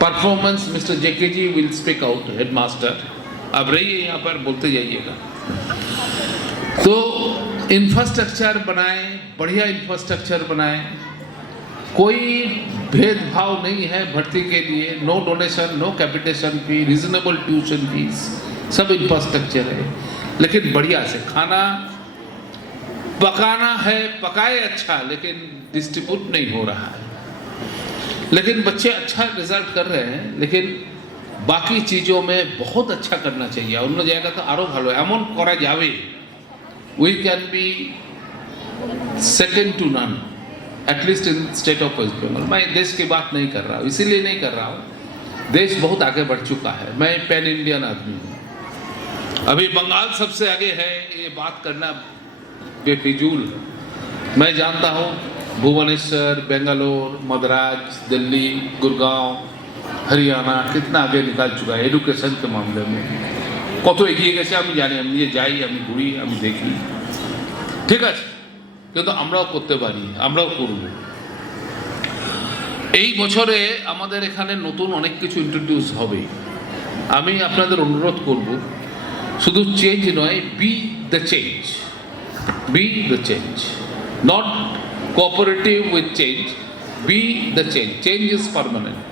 Performance mister JK ji will speak out, headmaster अब रहिए यहाँ पर, बोलते जाइएगा। तो इंफ्रास्ट्रक्चर बनाएं, बढ़िया इंफ्रास्ट्रक्चर बनाएं, कोई भेदभाव नहीं है भर्ती के लिए, no donation, no capitation fee, reasonable tuition fees, सब इंफ्रास्ट्रक्चर है। लेकिन बढ़िया से खाना पकाना है, पकाए अच्छा, लेकिन डिस्ट्रीब्यूट नहीं हो रहा है। लेकिन बच्चे अच्छा रिजल्ट कर रहे हैं, लेकिन बाकी चीज़ों में बहुत अच्छा करना चाहिए। অন্য জায়গা তো আরও ভালো এমন করা যাবে, we can be second to none, at least in state of West Bengal। मैं देश की बात नहीं कर रहा हूँ, इसीलिए नहीं कर रहा हूँ, देश बहुत आगे बढ़ चुका है, मैं पैन इंडियन आदमी हूँ। अभी बंगाल सबसे आगे है, ये बात करना बेफिजूल है। मैं जानता हूँ भुवनेश्वर, बेंगलोर, मद्रास, दिल्ली, गुड़गांव, हरियाणा कितना आगे निकाल चुका है एडुकेशन के मामले में, কত এগিয়ে গেছে আমি জানি, আমি নিয়ে যাই, আমি ঘুরি, আমি দেখি, ঠিক আছে, কিন্তু আমরাও করতে পারি, আমরাও করব। এই বছরে আমাদের এখানে নতুন অনেক কিছু ইন্ট্রোডিউস হবে। আমি আপনাদের অনুরোধ করব, শুধু চেঞ্জ নয়, B the change, B the change, not cooperative with change, B the change, change is permanent.